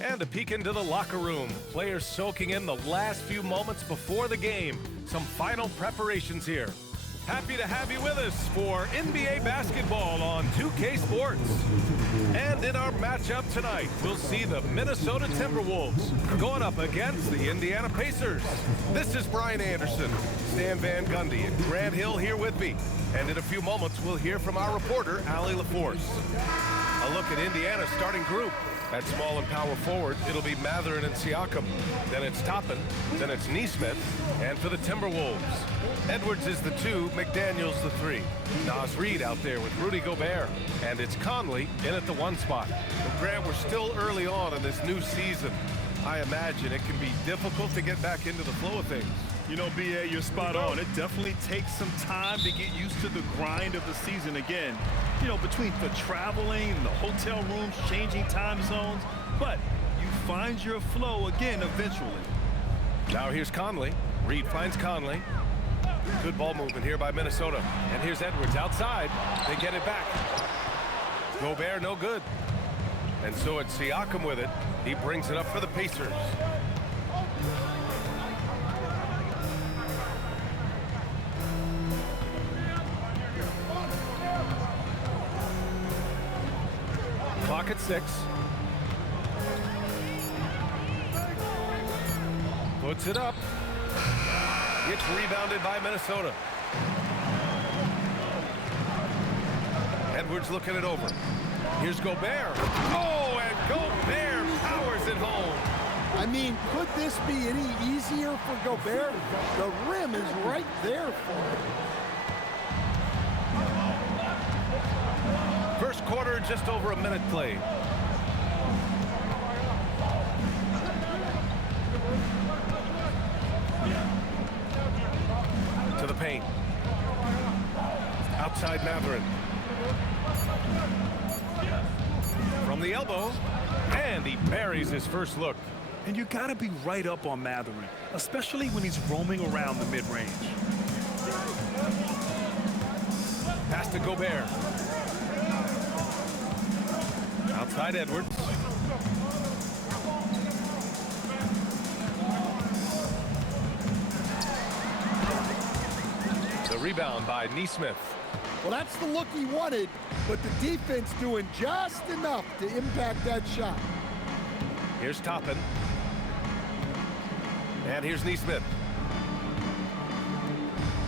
And a peek into the locker room. Players soaking in the last few moments before the game. Some final preparations here. Happy to have you with us for NBA basketball on 2K Sports. And in our matchup tonight, we'll see the Minnesota Timberwolves going up against the Indiana Pacers. This is Brian Anderson, Stan Van Gundy, and Grant Hill here with me. And in a few moments, we'll hear from our reporter, Allie LaForce. A look at Indiana's starting group. At small and power forward, it'll be Mathurin and Siakam. Then it's Toppin, then it's Nesmith, and for the Timberwolves, Edwards is the 2, McDaniels the 3. Naz Reid out there with Rudy Gobert, and it's Conley in at the 1 spot. Well, Grant, we're still early on in this new season. I imagine it can be difficult to get back into the flow of things. You know, B.A., you're spot on. It definitely takes some time to get used to the grind of the season again. You know, between the traveling, the hotel rooms, changing time zones. But you find your flow again eventually. Now here's Conley. Reid finds Conley. Good ball movement here by Minnesota. And here's Edwards outside. They get it back. Gobert no good. And so it's Siakam with it. He brings it up for the Pacers. Clock at 6. Puts it up. Gets rebounded by Minnesota. Edwards looking it over. Here's Gobert. Oh, and Gobert powers it home. I mean, could this be any easier for Gobert? The rim is right there for him. First quarter, just over a minute played. To the paint. Outside Mathurin. From the elbow. And he buries his first look. And you got to be right up on Mathurin, especially when he's roaming around the mid-range. Pass to Gobert. Outside Edwards. The rebound by Nesmith. Well, that's the look he wanted, but the defense doing just enough to impact that shot. Here's Toppin. And here's Nesmith.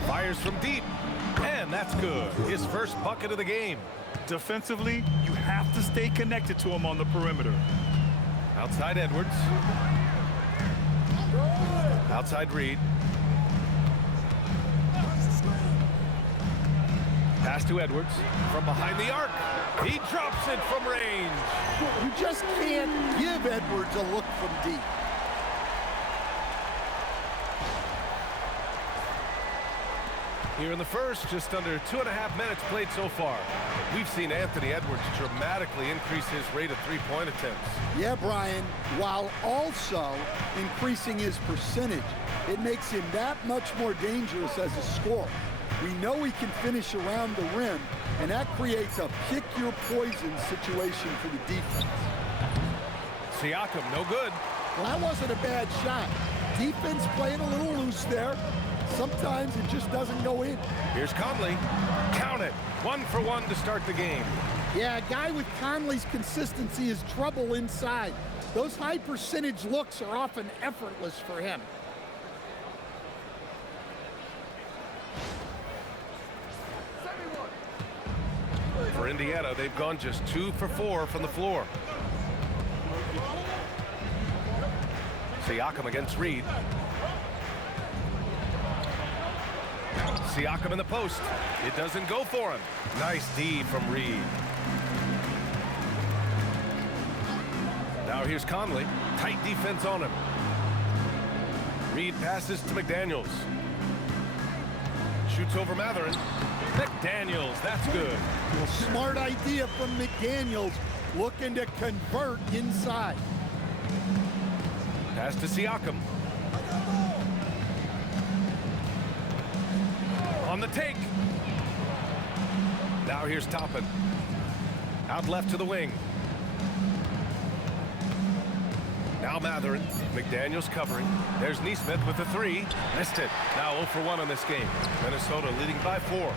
Fires from deep. And that's good. His first bucket of the game. Defensively, you have to stay connected to him on the perimeter. Outside Edwards. Outside Reid. Pass to Edwards from behind the arc. He drops it from range. You just can't give Edwards a look from deep. Here in the first, just under 2.5 minutes played so far. We've seen Anthony Edwards dramatically increase his rate of three-point attempts. Yeah, Brian, while also increasing his percentage, it makes him that much more dangerous as a scorer. We know he can finish around the rim, and that creates a pick-your-poison situation for the defense. Siakam, no good. Well, that wasn't a bad shot. Defense playing a little loose there. Sometimes it just doesn't go in. Here's Conley. Count it. 1 for 1 to start the game. Yeah, a guy with Conley's consistency is trouble inside. Those high-percentage looks are often effortless for him. For Indiana, they've gone just 2 for 4 from the floor. Siakam against Reid. Siakam in the post. It doesn't go for him. Nice D from Reid. Now here's Conley. Tight defense on him. Reid passes to McDaniels. Shoots over Mathurin. McDaniels, that's good. Well, smart idea from McDaniels, looking to convert inside. Pass to Siakam. On the take. Now here's Toppin. Out left to the wing. Now Matherin. McDaniels covering. There's Neesmith with the 3. Missed it. Now 0 for 1 in this game. Minnesota leading by 4.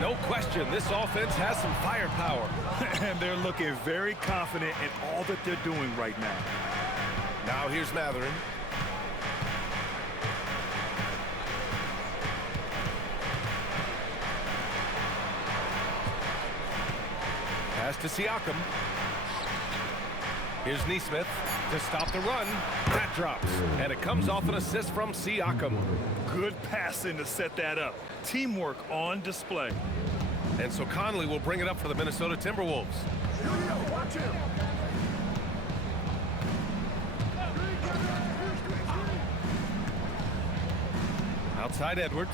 No question, this offense has some firepower. And they're looking very confident in all that they're doing right now. Now here's Matherin. Pass to Siakam. Here's Neesmith to stop the run. That drops, and it comes off an assist from Siakam. Good passing to set that up. Teamwork on display. And so Conley will bring it up for the Minnesota Timberwolves. Watch him. Outside Edwards.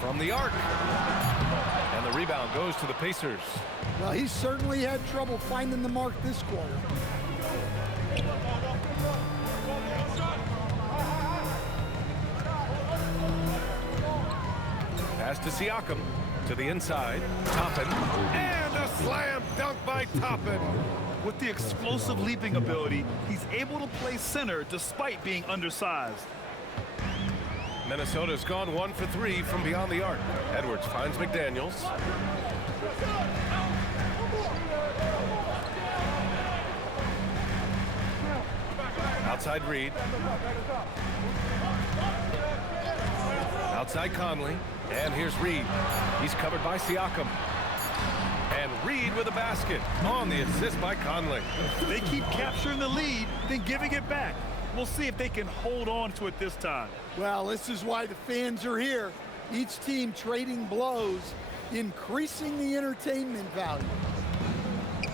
From the arc. And the rebound goes to the Pacers. Well, he certainly had trouble finding the mark this quarter. Pass to Siakam. To the inside. Toppin. And a slam dunk by Toppin. With the explosive leaping ability, he's able to play center despite being undersized. Minnesota's gone 1 for 3 from beyond the arc. Edwards finds McDaniels. Outside Reed. Outside Conley. And here's Reed. He's covered by Siakam. And Reed with a basket on the assist by Conley. They keep capturing the lead, then giving it back. We'll see if they can hold on to it this time. Well, this is why the fans are here. Each team trading blows, increasing the entertainment value.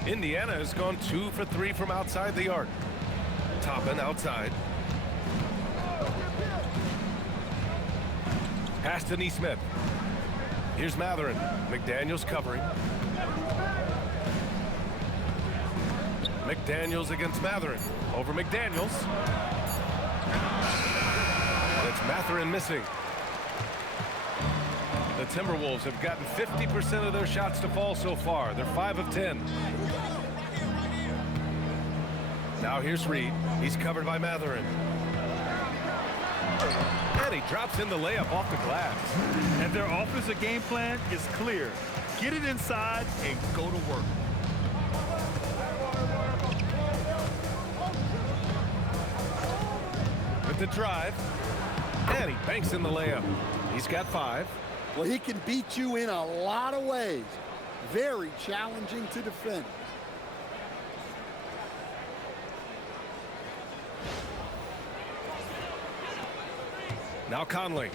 Indiana has gone 2 for 3 from outside the arc. Toppin outside. Pass to Neesmith. Here's Matherin. McDaniels covering. McDaniels against Matherin. Over McDaniels. And it's Matherin missing. The Timberwolves have gotten 50% of their shots to fall so far. They're 5 of 10. Now here's Reed. He's covered by Matherin. And he drops in the layup off the glass. And their offensive game plan is clear. Get it inside and go to work. With the drive. And he banks in the layup. He's got 5. Well, he can beat you in a lot of ways. Very challenging to defend. Now Conley.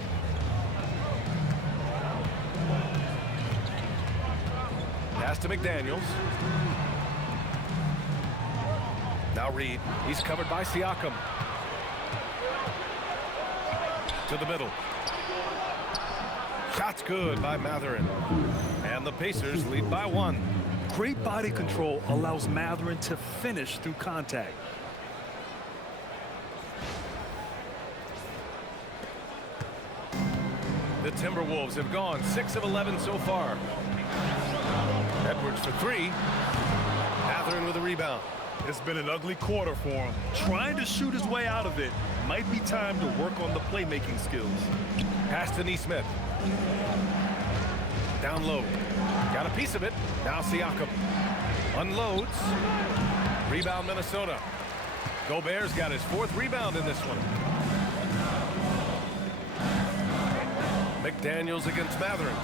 Pass to McDaniels. Now Reed. He's covered by Siakam. To the middle. Shot's good by Matherin. And the Pacers lead by 1. Great body control allows Matherin to finish through contact. The Timberwolves have gone 6 of 11 so far. Edwards for 3. Matherin with a rebound. It's been an ugly quarter for him. Trying to shoot his way out of it. Might be time to work on the playmaking skills. Pass to Neesmith. Down low. Got a piece of it. Now Siakam. Unloads. Rebound Minnesota. Gobert's got his 4th rebound in this one. McDaniels against Matherin.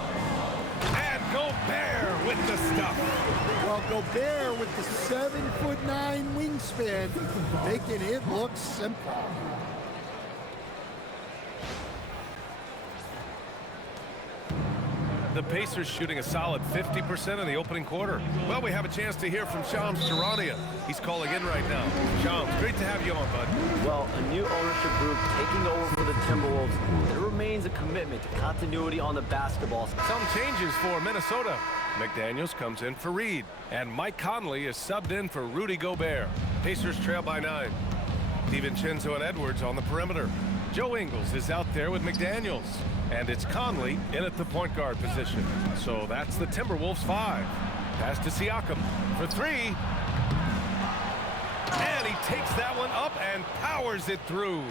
And Gobert with the stuff. Well, Gobert with the 7'9" wingspan, making it look simple. The Pacers shooting a solid 50% in the opening quarter. Well, we have a chance to hear from Shams Charania. He's calling in right now. Shams, great to have you on, bud. Well, a new ownership group taking over for the Timberwolves. There remains a commitment to continuity on the basketball. Some changes for Minnesota. McDaniels comes in for Reed. And Mike Conley is subbed in for Rudy Gobert. Pacers trail by 9. DiVincenzo and Edwards on the perimeter. Joe Ingles is out there with McDaniels. And it's Conley in at the point guard position. So that's the Timberwolves 5. Pass to Siakam for three. And he takes that one up and powers it through.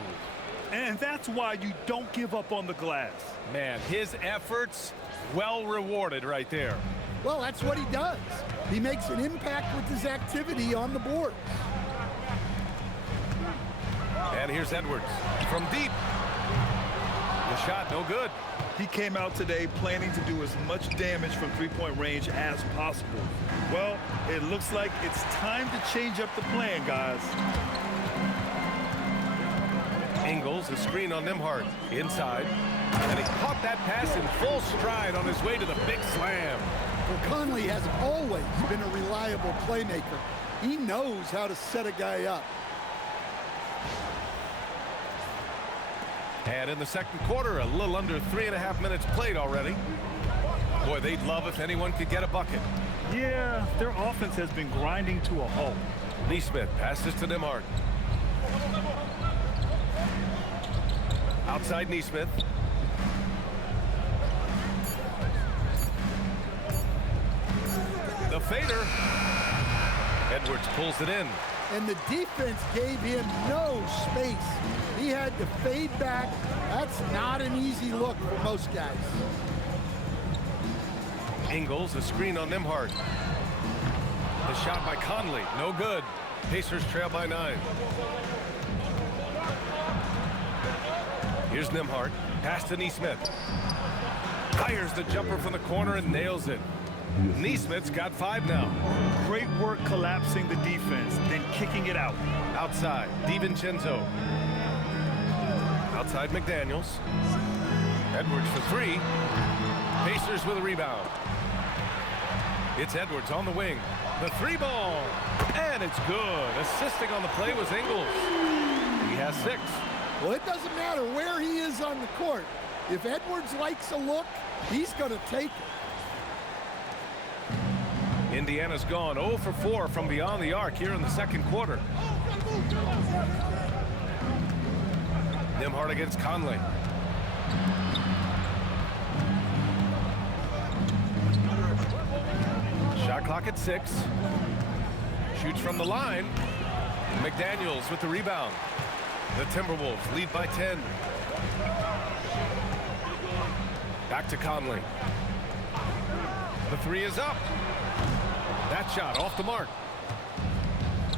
And that's why you don't give up on the glass. Man, his efforts well rewarded right there. Well, that's what he does. He makes an impact with his activity on the board. And here's Edwards from deep. The shot, no good. He came out today planning to do as much damage from three-point range as possible. Well, it looks like it's time to change up the plan, guys. Ingles, a screen on Nembhard. Inside. And he caught that pass in full stride on his way to the big slam. Well, Conley has always been a reliable playmaker. He knows how to set a guy up. And in the second quarter, a little under 3.5 minutes played already. Boy, they'd love if anyone could get a bucket. Yeah, their offense has been grinding to a halt. Neesmith passes to Nembhard. Outside Neesmith. The fader. Edwards pulls it in. And the defense gave him no space. He had to fade back. That's not an easy look for most guys. Ingles, a screen on Nembhard. The shot by Conley, no good. Pacers trail by 9. Here's Nembhard. Pass to Neesmith. Fires the jumper from the corner and nails it. Neesmith's got 5 now. Great work collapsing the defense, then kicking it out. Outside, DiVincenzo. Outside McDaniels. Edwards for 3. Pacers with a rebound. It's Edwards on the wing. The 3-ball. And it's good. Assisting on the play was Ingles. He has 6. Well, it doesn't matter where he is on the court. If Edwards likes a look, he's going to take it. Indiana's gone 0 for 4 from beyond the arc here in the second quarter. Nembhard against Conley. Shot clock at 6. Shoots from the line. McDaniels with the rebound. The Timberwolves lead by 10. Back to Conley. The 3 is up. That shot off the mark.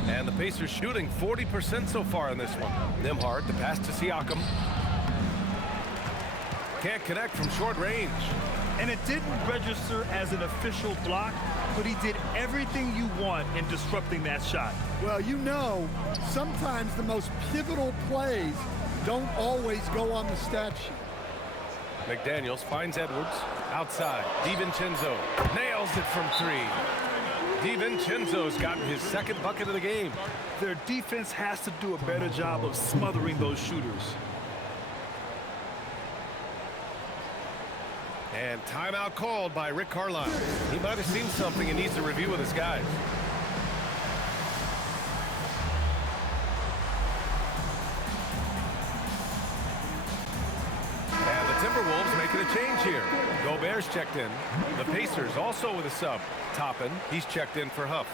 And the Pacers shooting 40% so far in this one. Nembhard, the pass to Siakam. Can't connect from short range. And it didn't register as an official block, but he did everything you want in disrupting that shot. Well, you know, sometimes the most pivotal plays don't always go on the stat sheet. McDaniels finds Edwards. Outside, DiVincenzo nails it from 3. DiVincenzo's gotten his second bucket of the game. Their defense has to do a better job of smothering those shooters. And timeout called by Rick Carlisle. He might have seen something and needs to review with his guys. And the Timberwolves making a change here. Gobert's checked in. The Pacers also with a sub. Toppin, he's checked in for Huff.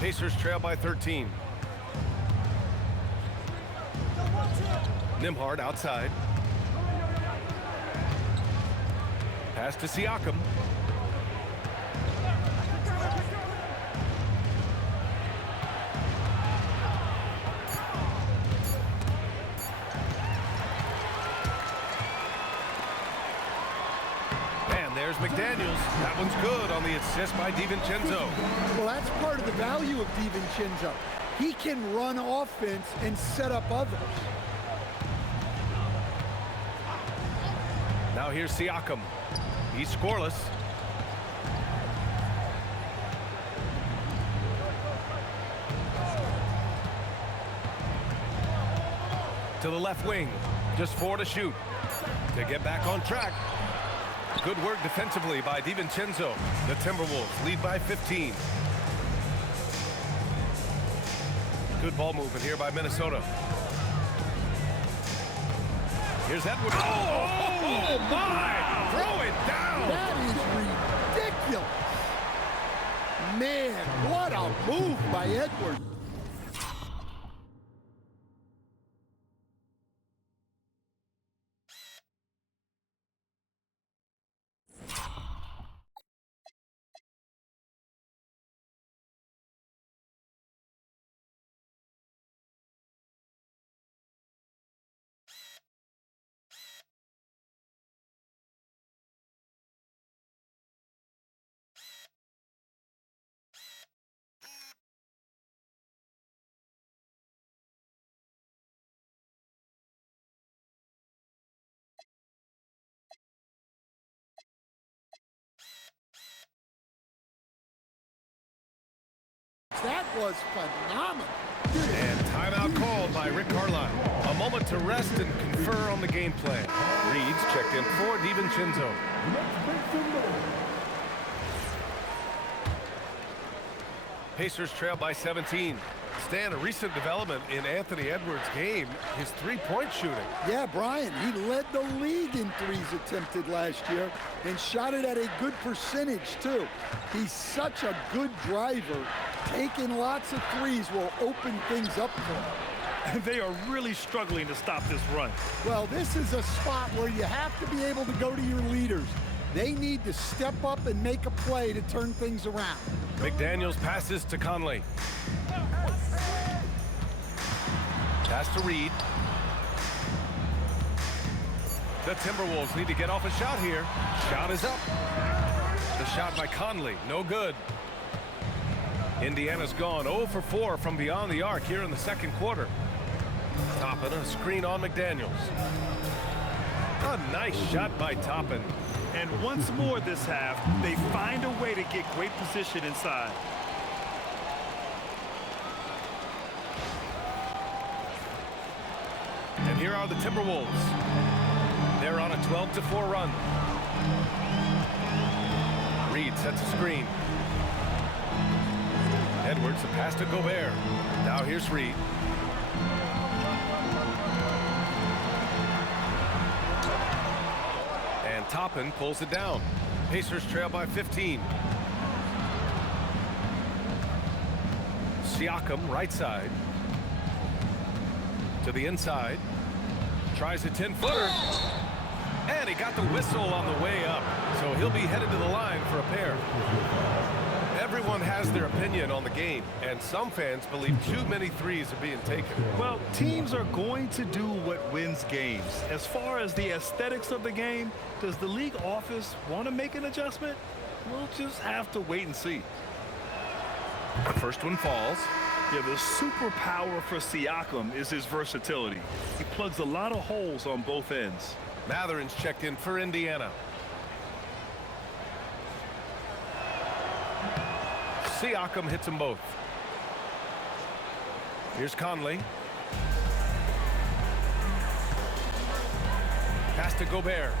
Pacers trail by 13. Nembhard outside. Pass to Siakam. And there's McDaniels. That one's good on the assist by DiVincenzo. Well, that's part of the value of DiVincenzo. He can run offense and set up others. Now here's Siakam. He's scoreless. To the left wing. Just 4 to shoot. To get back on track. Good work defensively by DiVincenzo. The Timberwolves lead by 15. Good ball movement here by Minnesota. Here's Edwards. Oh, my! Throw it down! That is ridiculous. Man, what a move by Edwards. That was phenomenal. And timeout called by Rick Carlisle. A moment to rest and confer on the game plan. Reed's checked in for DiVincenzo. Pacers trail by 17. Stan, a recent development in Anthony Edwards' game, his three-point shooting. Yeah, Brian, he led the league in threes attempted last year and shot it at a good percentage, too. He's such a good driver. Taking lots of threes will open things up for him. And they are really struggling to stop this run. Well, this is a spot where you have to be able to go to your leaders. They need to step up and make a play to turn things around. McDaniels passes to Conley. Pass to Reed. The Timberwolves need to get off a shot here. Shot is up. The shot by Conley, no good. Indiana's gone 0 for 4 from beyond the arc here in the second quarter. Toppin, a screen on McDaniels. A nice shot by Toppin. And once more this half, they find a way to get great position inside. And here are the Timberwolves. They're on a 12-4 run. Reed sets a screen. Edwards, a pass to Gobert. Now here's Reed. And Toppin pulls it down. Pacers trail by 15. Siakam, right side. To the inside. Tries a 10-footer. And he got the whistle on the way up. So he'll be headed to the line for a pair. Everyone has their opinion on the game, and some fans believe too many threes are being taken. Well, teams are going to do what wins games. As far as the aesthetics of the game, does the league office want to make an adjustment? We'll just have to wait and see. The first one falls. Yeah, the superpower for Siakam is his versatility. He plugs a lot of holes on both ends. Matherin's checked in for Indiana. Siakam hits them both. Here's Conley. Pass to Gobert.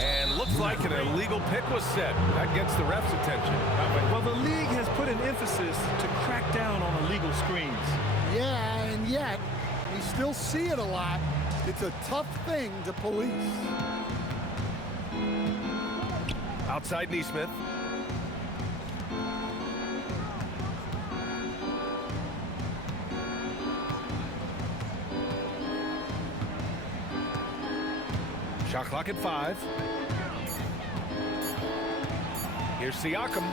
And looks like an illegal pick was set. That gets the ref's attention. Well, the league has put an emphasis to crack down on illegal screens. Yeah, and yet, we still see it a lot. It's a tough thing to police. Outside Neesmith. Shot clock at 5. Here's Siakam.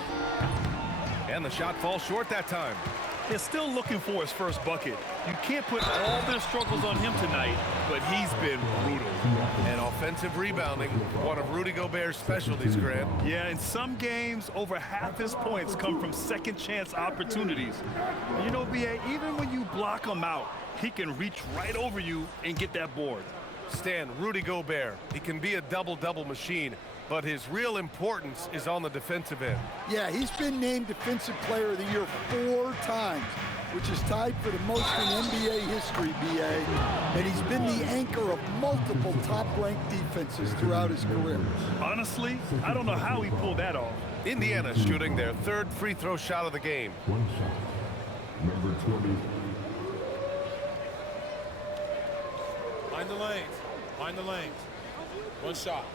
And the shot falls short that time. They're still looking for his first bucket. You can't put all their struggles on him tonight, but he's been brutal. And offensive rebounding, one of Rudy Gobert's specialties, Grant. Yeah, in some games, over half his points come from second chance opportunities. You know, B.A., even when you block him out, he can reach right over you and get that board. Stan, Rudy Gobert, he can be a double-double machine, but his real importance is on the defensive end. Yeah, he's been named Defensive Player of the Year 4 times, which is tied for the most in NBA history, BA. And he's been the anchor of multiple top-ranked defenses throughout his career. Honestly, I don't know how he pulled that off. Indiana shooting their third free throw shot of the game. One shot. Number 20. Mind the lanes. Mind the lanes. One shot.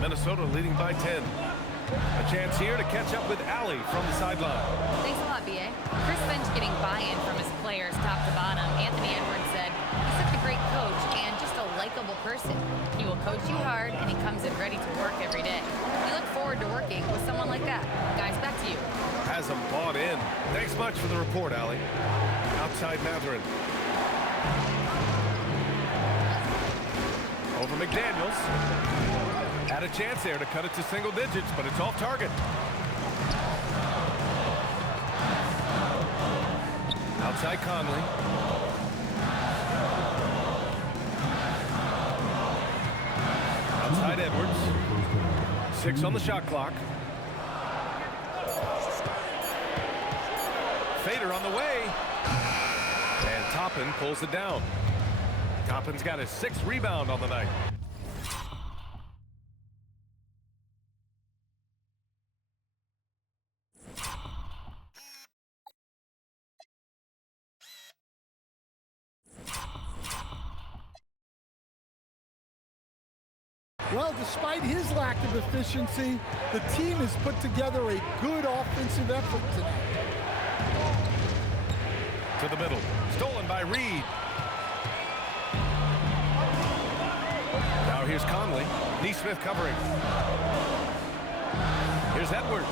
Minnesota leading by 10. A chance here to catch up with Allie from the sideline. Thanks a lot, B.A. Chris Finch getting buy-in from his players top to bottom. Anthony Edwards said he's such a great coach and just a likable person. He will coach you hard, and he comes in ready to work every day. We look forward to working with someone like that. Guys, back to you. Has them bought in. Thanks much for the report, Allie. Outside Matherin. Over McDaniels. Had a chance there to cut it to single digits, but it's off target. Outside Conley. Outside Edwards. 6 on the shot clock. Fader on the way. And Toppin pulls it down. Toppin's got his 6th rebound on the night. Well, despite his lack of efficiency, the team has put together a good offensive effort tonight. To the middle. Stolen by Reed. Now here's Conley. Neesmith covering. Here's Edwards.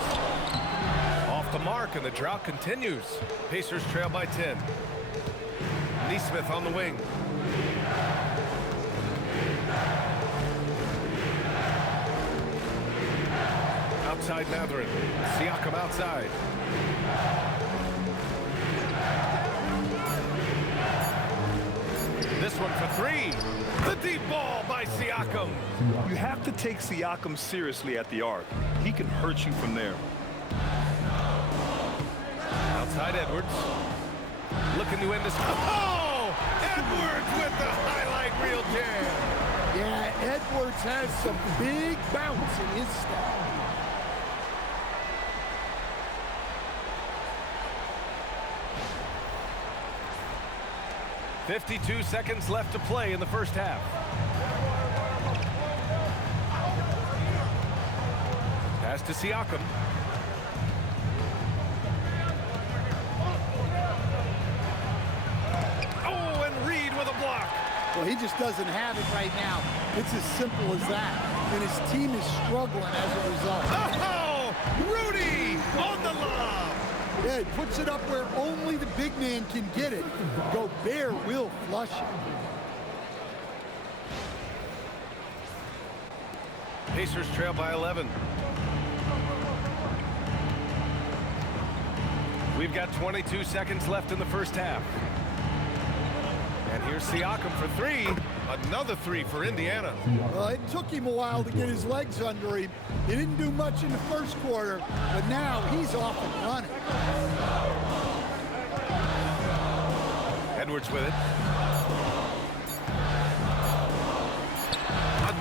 Off the mark, and the drought continues. Pacers trail by 10. Neesmith on the wing. Outside Matherin. Siakam outside. This one for 3. The deep ball by Siakam. You have to take Siakam seriously at the arc. He can hurt you from there. Outside Edwards. Looking to end this. Oh! Edwards with the highlight reel jam. Yeah, Edwards has some big bounce in his step. .52 seconds left to play in the first half. Pass to Siakam. Oh, and Reed with a block. Well, he just doesn't have it right now. It's as simple as that. And his team is struggling as a result. Oh, Rudy on the lob. Yeah, he puts it up where only the big man can get it. Gobert will flush it. Pacers trail by 11. We've got 22 seconds left in the first half. And here's Siakam for 3. Another 3 for Indiana. Well, it took him a while to get his legs under him. He didn't do much in the first quarter, but now he's off and running. Edwards with it.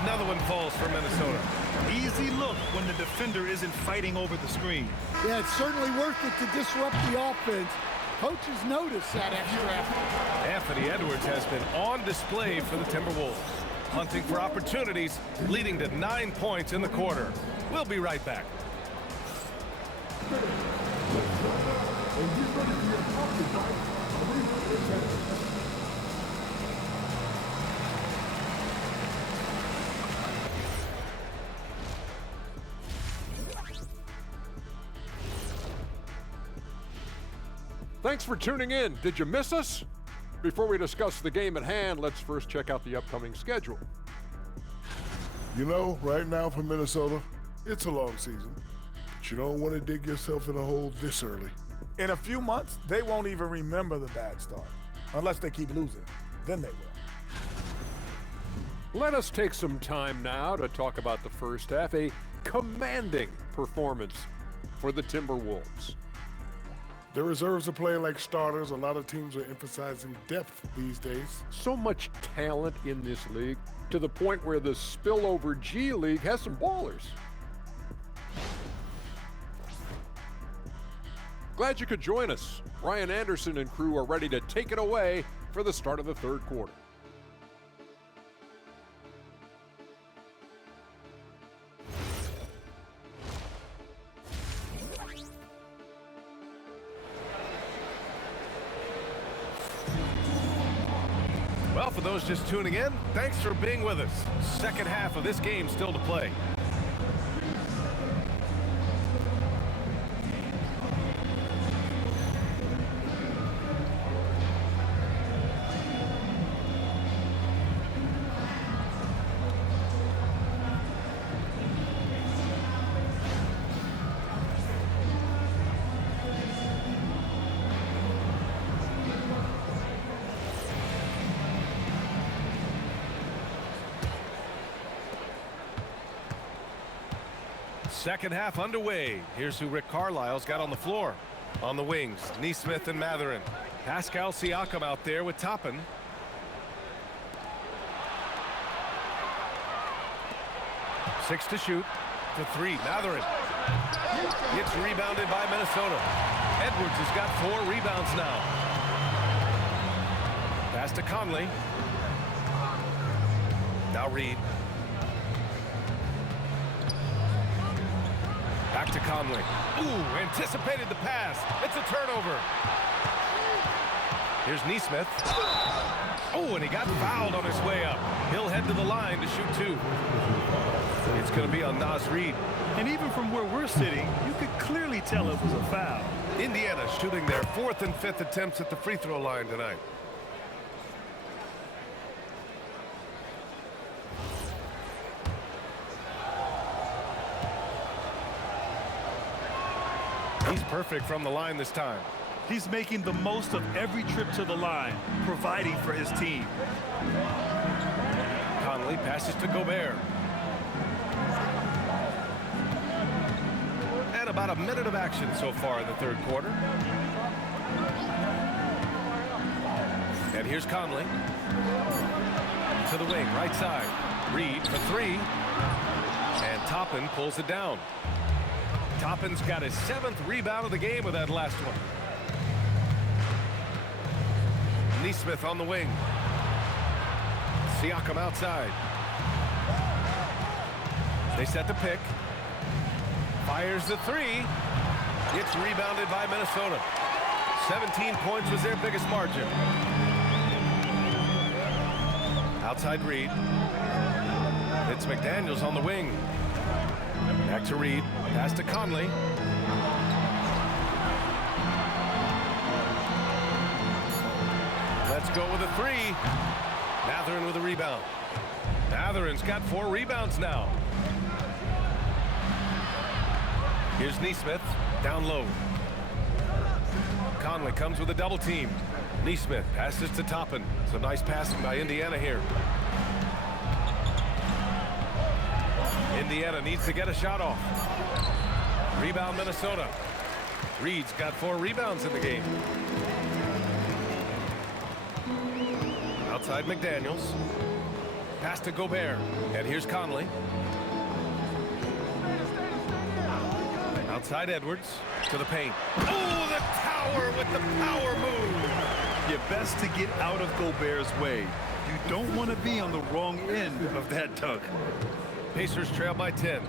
Another one falls for Minnesota. Easy look when the defender isn't fighting over the screen. Yeah, it's certainly worth it to disrupt the offense. Coaches notice that extra effort. Anthony Edwards has been on display for the Timberwolves, hunting for opportunities, leading to 9 points in the quarter. We'll be right back. Thanks for tuning in. Did you miss us? Before we discuss the game at hand, let's first check out the upcoming schedule. You know, right now for Minnesota, it's a long season. But you don't want to dig yourself in a hole this early. In a few months, they won't even remember the bad start. Unless they keep losing. Then they will. Let us take some time now to talk about the first half, a commanding performance for the Timberwolves. Their reserves are playing like starters. A lot of teams are emphasizing depth these days. So much talent in this league to the point where the spillover G League has some ballers. Glad you could join us. Ryan Anderson and crew are ready to take it away for the start of the third quarter. Well, for those just tuning in, thanks for being with us. Second half of this game still to play. Second half underway. Here's who Rick Carlisle's got on the floor. On the wings, Neesmith and Matherin. Pascal Siakam out there with Toppin. Six to shoot. For three, Matherin. It's rebounded by Minnesota. Edwards has got 4 rebounds now. Pass to Conley. Now Reed. Back to Conley. Ooh, anticipated the pass. It's a turnover. Here's Neesmith. Oh, and he got fouled on his way up. He'll head to the line to shoot 2. It's going to be on Naz Reid. And even from where we're sitting, you could clearly tell it was a foul. Indiana shooting their 4th and 5th attempts at the free throw line tonight. He's perfect from the line this time. He's making the most of every trip to the line, providing for his team. Conley passes to Gobert. And about a minute of action so far in the third quarter. And here's Conley. To the wing, right side. Reed for 3. And Toppin pulls it down. Toppin's got his 7th rebound of the game with that last one. Neesmith on the wing. Siakam outside. They set the pick. Fires the 3. It's rebounded by Minnesota. 17 points was their biggest margin. Outside Reed. It's McDaniels on the wing. Back to Reed. Pass to Conley. Let's go with a 3. Matherin with a rebound. Matherin's got 4 rebounds now. Here's Neesmith down low. Conley comes with a double team. Neesmith passes to Toppin. Some nice passing by Indiana here. Indiana needs to get a shot off. Rebound Minnesota. Reed's got 4 rebounds in the game. Outside McDaniels. Pass to Gobert. And here's Conley. Outside Edwards to the paint. Oh, the tower with the power move. You're best to get out of Gobert's way. You don't want to be on the wrong end of that dunk. Pacers trail by 10.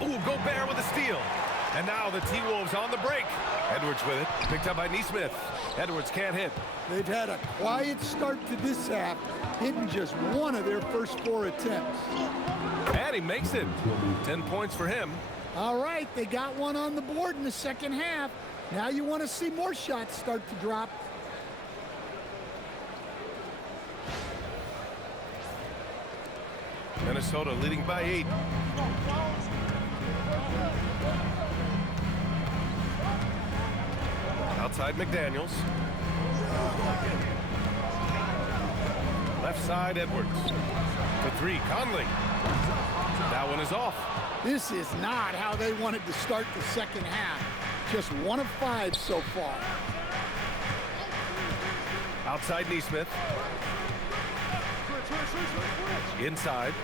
Ooh, Gobert with a steal. And now the T-Wolves on the break. Edwards with it. Picked up by Neesmith. Edwards can't hit. They've had a quiet start to this half, hitting just 1 of their first 4 attempts. And he makes it. 10 points for him. All right, they got 1 on the board in the second half. Now you want to see more shots start to drop. Minnesota leading by 8. Outside McDaniels. Left side Edwards. For three, Conley. That one is off. This is not how they wanted to start the second half. Just 1 of 5 so far. Outside Neesmith. Inside.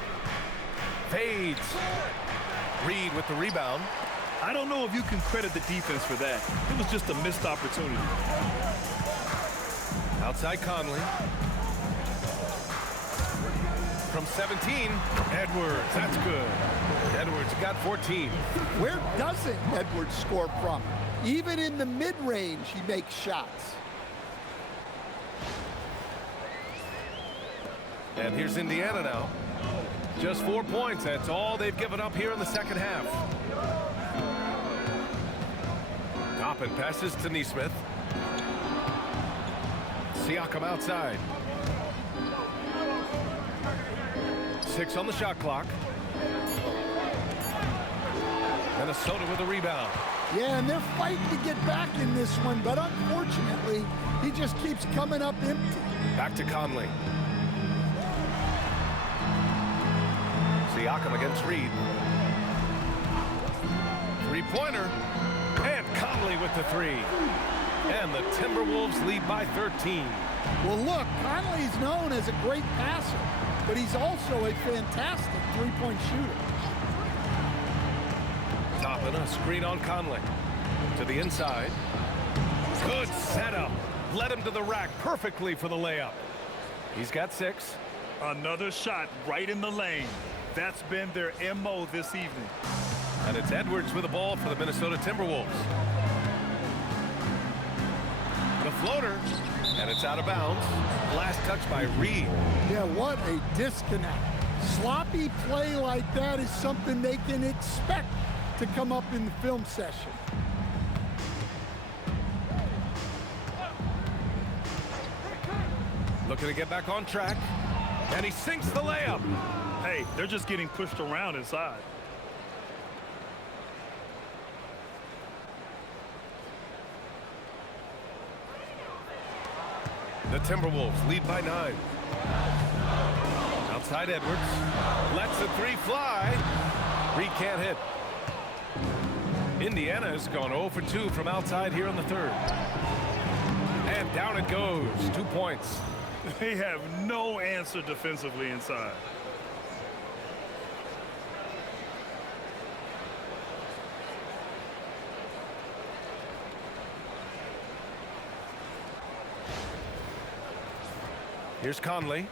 Fades. Reed with the rebound. I don't know if you can credit the defense for that. It was just a missed opportunity. Outside Conley. From 17, Edwards. That's good. Edwards got 14. Where doesn't Edwards score from? Even in the mid-range, he makes shots. And here's Indiana now. Just 4 points. That's all they've given up here in the second half. Toppin passes to Neesmith. Siakam outside. 6 on the shot clock. Minnesota with a rebound. Yeah, and they're fighting to get back in this one, but unfortunately, he just keeps coming up empty. Back to Conley. Siakam against Reed. Three-pointer. And Conley with the three. And the Timberwolves lead by 13. Well, look, Conley's known as a great passer, but he's also a fantastic three-point shooter. Toppin, a screen on Conley. To the inside. Good setup. Led him to the rack perfectly for the layup. He's got 6. Another shot right in the lane. That's been their MO this evening. And it's Edwards with the ball for the Minnesota Timberwolves. The floater, and it's out of bounds. Last touch by Reed. Yeah, what a disconnect. Sloppy play like that is something they can expect to come up in the film session. Looking to get back on track. And he sinks the layup. Hey, they're just getting pushed around inside. The Timberwolves lead by 9. Outside Edwards. Lets the three fly. Reed can't hit. Indiana has gone 0 for 2 from outside here in the third. And down it goes. 2 points. They have no answer defensively inside. Here's Conley.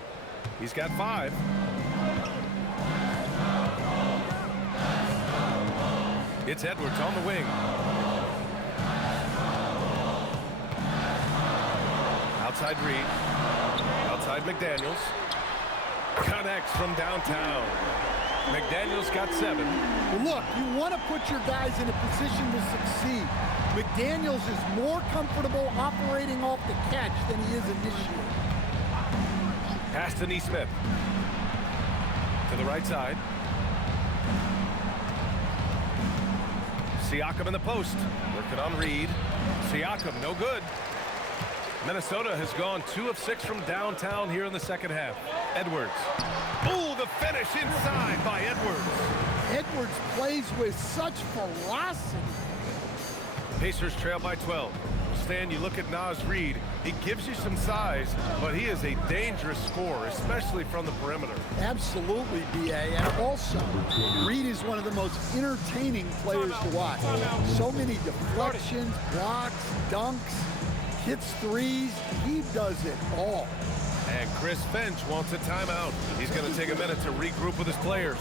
He's got 5. It's Edwards on the wing. Outside Reed. Outside McDaniels. Connects from downtown. McDaniels got 7. Well, look, you want to put your guys in a position to succeed. McDaniels is more comfortable operating off the catch than he is initiating. Pass to Neesmith. To the right side. Siakam in the post. Working on Reed. Siakam, no good. Minnesota has gone 2 of 6 from downtown here in the second half. Edwards. Oh, the finish inside by Edwards. Edwards plays with such ferocity. Pacers trail by 12. Stan, you look at Naz Reed. He gives you some size, but he is a dangerous scorer, especially from the perimeter. Absolutely, B.A. And also, Reed is one of the most entertaining players to watch. So many deflections, blocks, dunks, hits threes. He does it all. And Chris Finch wants a timeout. He's going to take a minute to regroup with his players.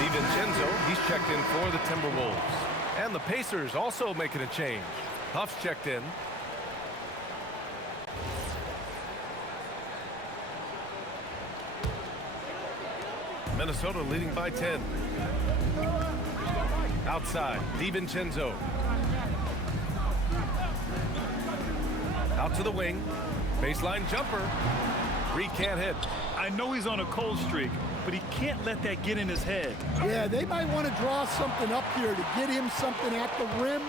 DiVincenzo, he's checked in for the Timberwolves. And the Pacers also making a change. Huff's checked in. Minnesota leading by 10. Outside, DiVincenzo. Out to the wing. Baseline jumper. Reed can't hit. I know he's on a cold streak, but he can't let that get in his head. Yeah, they might want to draw something up here to get him something at the rim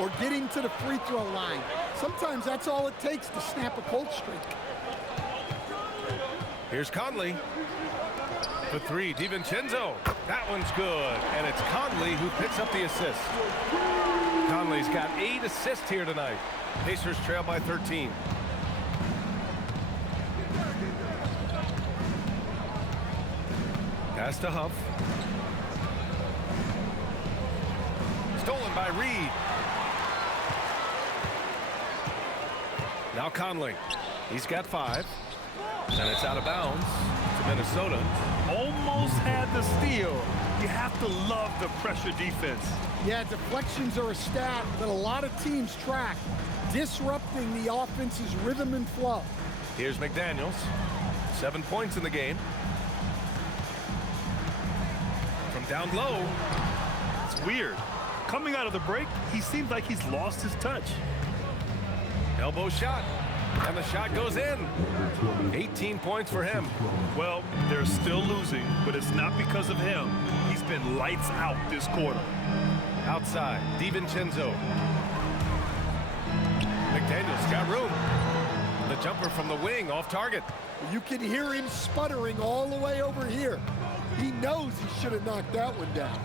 or get him to the free throw line. Sometimes that's all it takes to snap a cold streak. Here's Conley. For three, DiVincenzo. That one's good. And it's Conley who picks up the assist. Conley's got 8 assists here tonight. Pacers trail by 13. Pass to Huff. Stolen by Reed. Now Conley. He's got 5. And it's out of bounds to Minnesota. Almost had the steal. You have to love the pressure defense. Yeah, deflections are a stat that a lot of teams track, disrupting the offense's rhythm and flow. Here's McDaniels. 7 points in the game. From down low. It's weird. Coming out of the break, he seems like he's lost his touch. Elbow shot. And the shot goes in. 18 points for him. Well, they're still losing, but it's not because of him. He's been lights out this quarter. Outside, DiVincenzo. McDaniels got room. The jumper from the wing off target. You can hear him sputtering all the way over here. He knows he should have knocked that one down.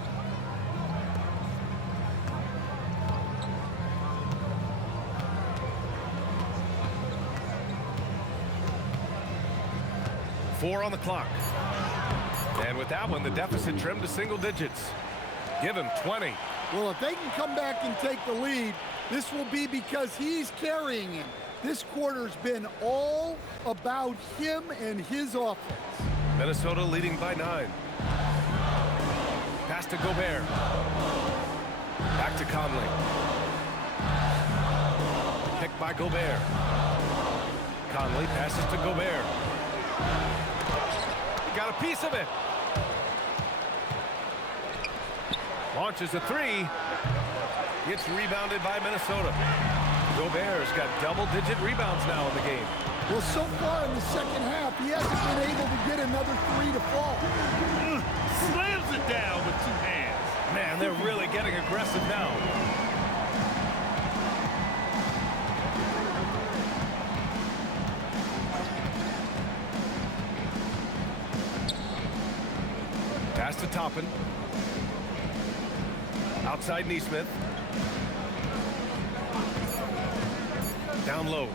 Four on the clock. And with that one, the deficit trimmed to single digits. Give him 20. Well, if they can come back and take the lead, this will be because he's carrying him. This quarter's been all about him and his offense. Minnesota leading by 9. Pass to Gobert. Back to Conley. Picked by Gobert. Conley passes to Gobert. Got a piece of it. Launches a 3. It's rebounded by Minnesota. Gobert's got double-digit rebounds now in the game. Well, so far in the second half, he hasn't been able to get another 3 to fall. Slams it down with 2 hands. Man, they're really getting aggressive now. Pass to Toppin. Outside Neesmith. Down low.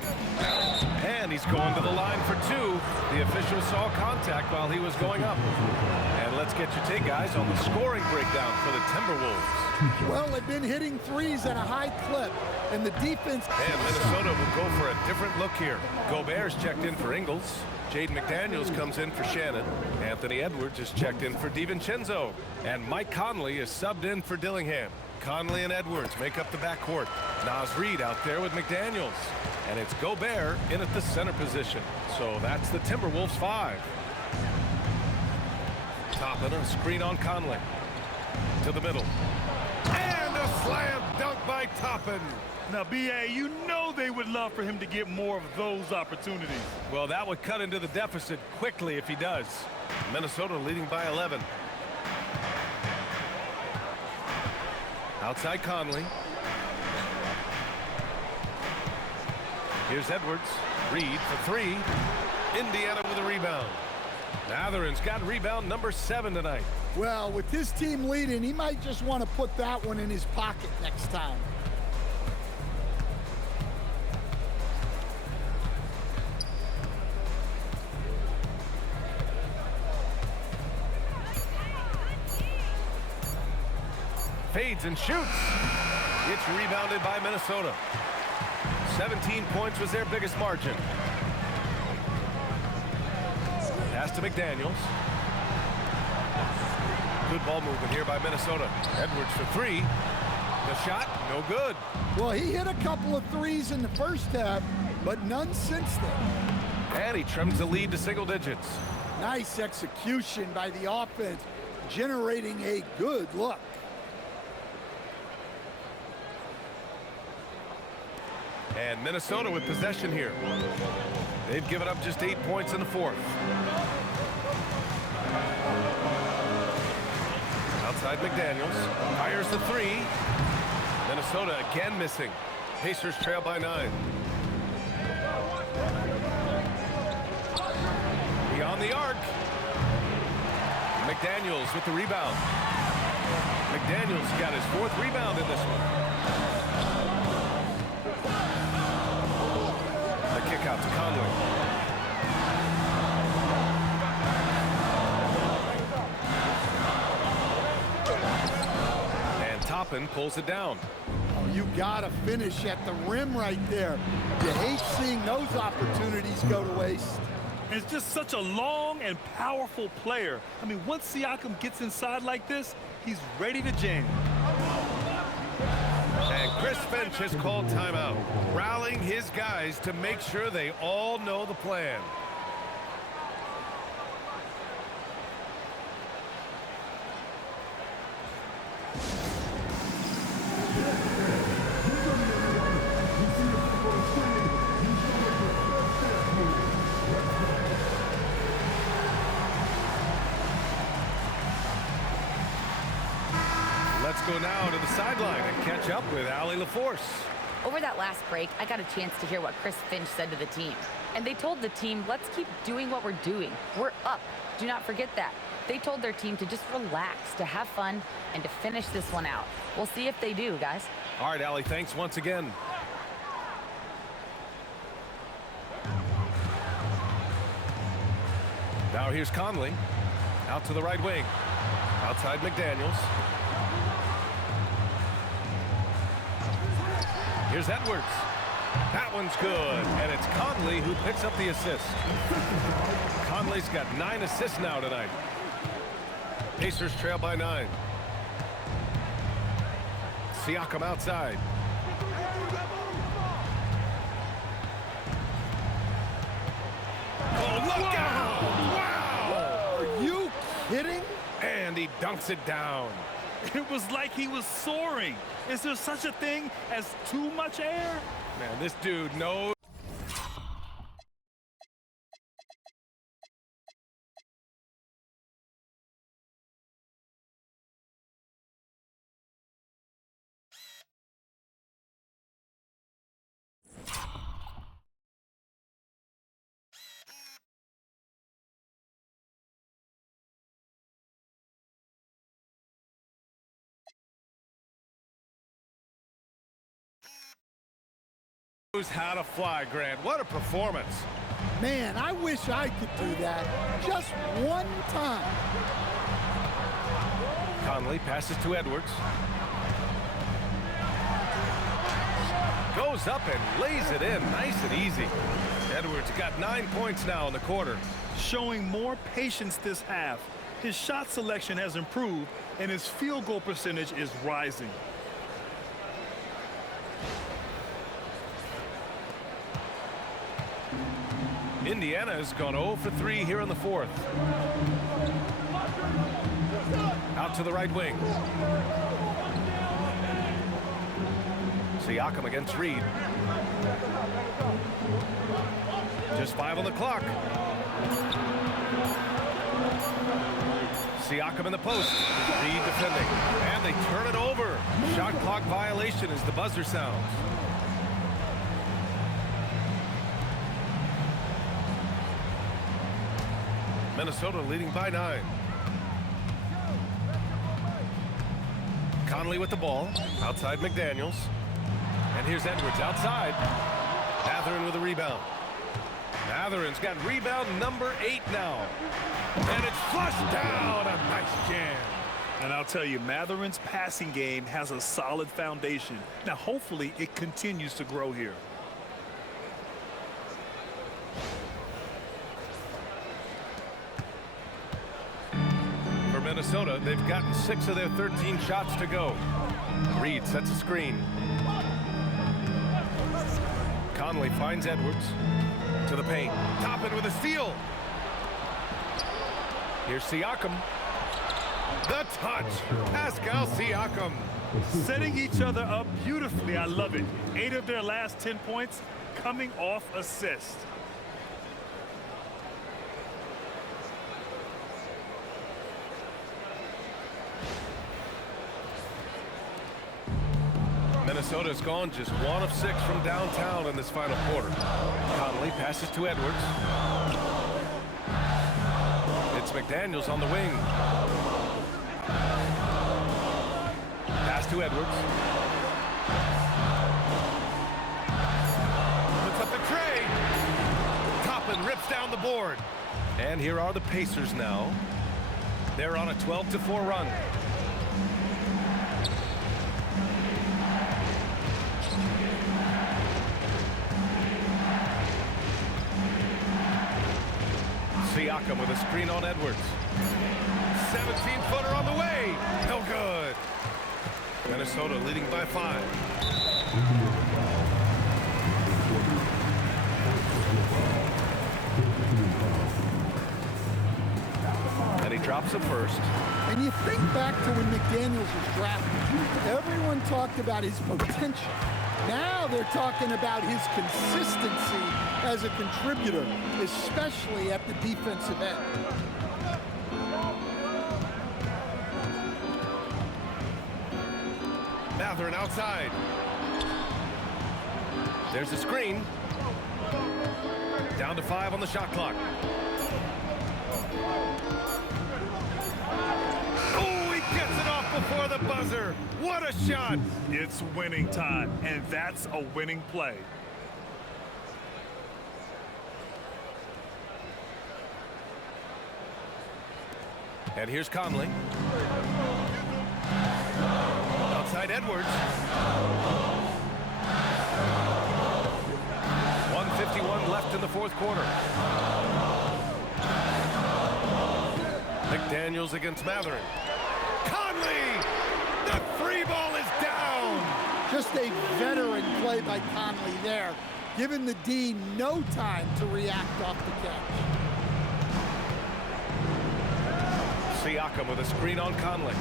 And he's going to the line for 2. The official saw contact while he was going up. And let's get your take, guys, on the scoring breakdown for the Timberwolves. Well, they've been hitting threes at a high clip, and the defense... And Minnesota will go for a different look here. Gobert's checked in for Ingles. Jaden McDaniels comes in for Shannon. Anthony Edwards is checked in for DiVincenzo. And Mike Conley is subbed in for Dillingham. Conley and Edwards make up the backcourt. Nas Reed out there with McDaniels. And it's Gobert in at the center position. So that's the Timberwolves 5. Toppin, a screen on Conley. To the middle. And a slam dunk by Toppin. Now, B.A., you know they would love for him to get more of those opportunities. Well, that would cut into the deficit quickly if he does. Minnesota leading by 11. Outside Conley. Here's Edwards. Reed for 3. Indiana with a rebound. Matherin's got rebound number 7 tonight. Well, with his team leading, he might just want to put that one in his pocket next time. Fades and shoots. It's rebounded by Minnesota. 17 points was their biggest margin. Pass to McDaniels. Good ball movement here by Minnesota. Edwards for 3. The shot, no good. Well, he hit a couple of threes in the first half, but none since then. And he trims the lead to single digits. Nice execution by the offense, generating a good look. And Minnesota with possession here. They've given up just 8 points in the fourth. Outside McDaniels. Fires the three. Minnesota again missing. Pacers trail by 9. Beyond the arc. McDaniels with the rebound. McDaniels got his 4th rebound in this one. The kick out to Conley. And Toppin pulls it down. Oh, you gotta finish at the rim right there. You hate seeing those opportunities go to waste. It's just such a long and powerful player. I mean, once Siakam gets inside like this, he's ready to jam. And Chris Finch has called timeout, rallying his guys to make sure they all know the plan. Let's go now to the sideline and catch up with Allie LaForce. Over that last break, I got a chance to hear what Chris Finch said to the team. And they told the team, let's keep doing what we're doing. We're up. Do not forget that. They told their team to just relax, to have fun, and to finish this one out. We'll see if they do, guys. All right, Allie, thanks once again. Now here's Conley. Out to the right wing. Outside McDaniels. Here's Edwards. That one's good, and it's Conley who picks up the assist. Conley's got 9 assists now tonight. Pacers trail by 9. Siakam outside. Oh, look out! Wow! Are you kidding? And he dunks it down. It was like he was soaring. Is there such a thing as too much air? Man, this dude knows. Knows how to fly, Grant. What a performance. Man, I wish I could do that just one time. Conley passes to Edwards. Goes up and lays it in nice and easy. Edwards got 9 points now in the quarter. Showing more patience this half. His shot selection has improved, and his field goal percentage is rising. Indiana has gone 0 for 3 here in the 4th. Out to the right wing. Siakam against Reed. Just 5 on the clock. Siakam in the post. Reed defending. And they turn it over. Shot clock violation as the buzzer sounds. Minnesota leading by 9. Conley with the ball. Outside McDaniels. And here's Edwards outside. Mathurin with a rebound. Mathurin's got rebound number 8 now. And it's flushed down. A nice jam. And I'll tell you, Mathurin's passing game has a solid foundation. Now, hopefully, it continues to grow here. Minnesota, they've gotten 6 of their 13 shots to go. Reed sets a screen. Conley finds Edwards to the paint. Toppin with a steal. Here's Siakam. The touch. Pascal Siakam. Setting each other up beautifully. I love it. 8 of their last 10 points coming off assist. Minnesota's gone just 1 of 6 from downtown in this final quarter. Conley passes to Edwards. It's McDaniels on the wing. Pass to Edwards. Puts up the tray. Toppin rips down the board. And here are the Pacers now. They're on a 12-4 run. Siakam with a screen on Edwards. 17-footer on the way. No good. Minnesota leading by 5. And he drops it first. And you think back to when McDaniels was drafted. Everyone talked about his potential. Now they're talking about his consistency as a contributor, especially at the defensive end. Mathurin outside. There's a screen. Down to 5 on the shot clock. Oh, he gets it off before the buzzer. What a shot. It's winning time, and that's a winning play. And here's Conley. Outside Edwards. 1:51 left in the fourth quarter. McDaniels against Mathurin. Conley! The free ball is down! Just a veteran play by Conley there, giving the D no time to react off the catch. Siakam with a screen on Conley.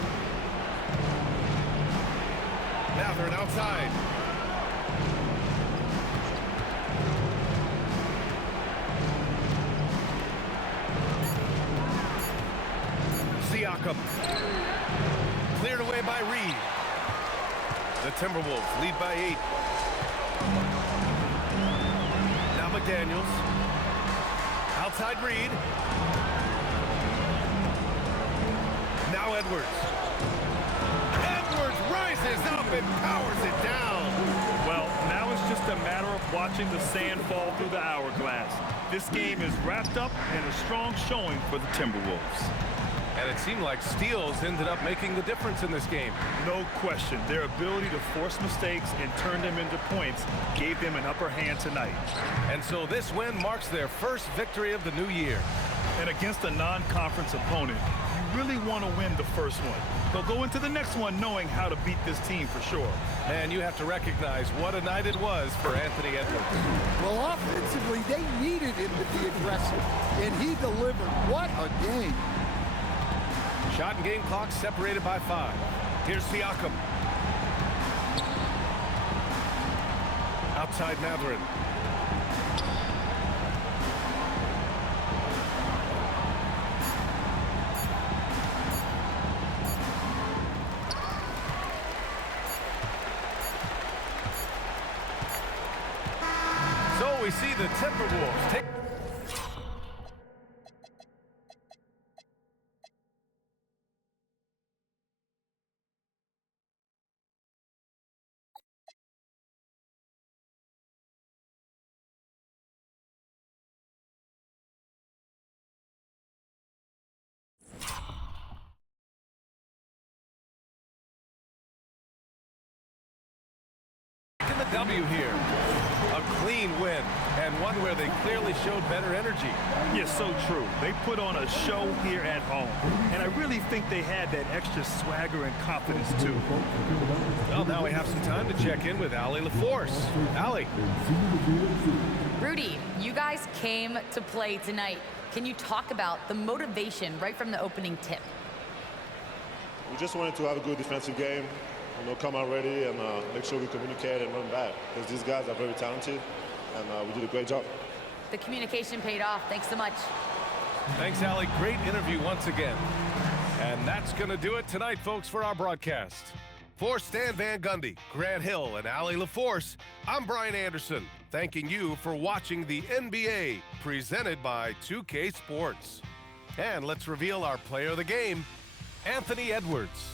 Mathurin outside. Siakam. Cleared away by Reed. The Timberwolves lead by 8. Now McDaniels. Outside Reed. Now Edwards. Edwards rises up and powers it down. Well, now it's just a matter of watching the sand fall through the hourglass. This game is wrapped up in a strong showing for the Timberwolves. And it seemed like steals ended up making the difference in this game. No question. Their ability to force mistakes and turn them into points gave them an upper hand tonight. And so this win marks their first victory of the new year. And against a non-conference opponent, you really want to win the first one. But go into the next one knowing how to beat this team for sure. And you have to recognize what a night it was for Anthony Edwards. Well, offensively, they needed him to be aggressive, and he delivered. What a game. Shot and game clock separated by 5. Here's Siakam. Outside Mathurin. So we see the Timberwolves take. The W here. A clean win, and one where they clearly showed better energy. Yes, so true. They put on a show here at home, and I really think they had that extra swagger and confidence too. Well, now we have some time to check in with Allie LaForce. Allie. Rudy, you guys came to play tonight. Can you talk about the motivation right from the opening tip? We just wanted to have a good defensive game. Come out ready and make sure we communicate and run back, because these guys are very talented, and we did a great job. The communication paid off. Thanks so much. Thanks, Allie. Great interview once again. And that's going to do it tonight, folks, for our broadcast. For Stan Van Gundy, Grant Hill, and Allie LaForce, I'm Brian Anderson, thanking you for watching the NBA, presented by 2K Sports. And let's reveal our player of the game, Anthony Edwards.